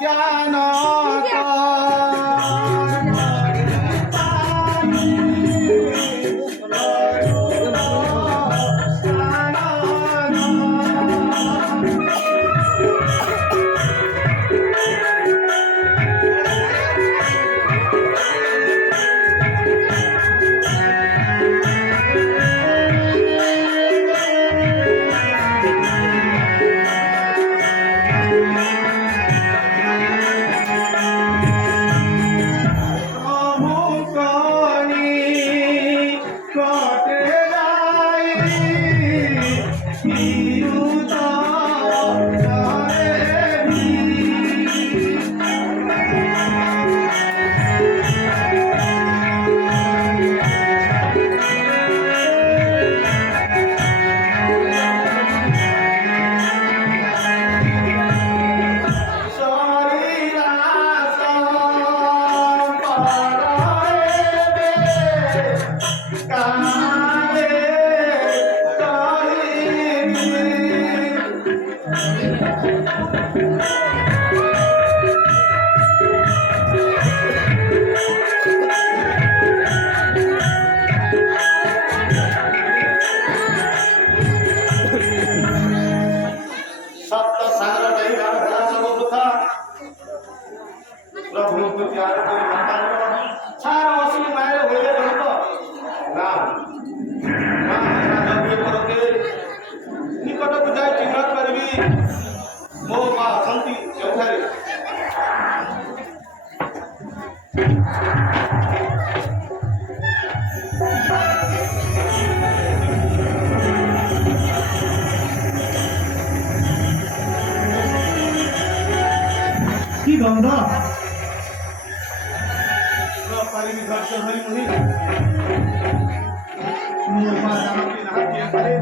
জ্ঞান ନିକଟକୁ ଯାଇ ଚିହ୍ନଟ କରିବି ମୋ ମା ଅଛନ୍ତି ଯେଉଁଠାରେ কি গন্ধ ପାରିବି ଧୈର୍ଯ୍ୟ ଧରି ନୁହେଁ ମୋ ମା ଜାଣନ୍ତି ନାହାନ୍ତି ଏଠାରେ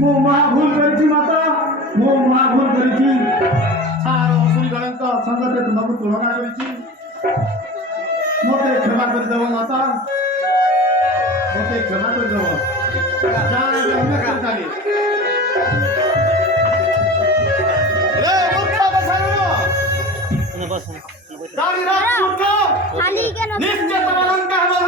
ମୋ ମା ଭୁଲ କରିଛି ମାତା ମୋ ମା ଭୁଲ କରିଛି ସାର ଅସୁରୀଗଣଙ୍କ ସଙ୍ଗରେ ତୁମକୁ ତୁଳନା କରିଛି ମୋତେ କ୍ଷମା କରିଦେବ ମାତା ମୋତେ କ୍ଷମା କରିଦେବ ଖାଲି କେন ନିଶ୍ଚୟ ଲଙ୍କା ହେବ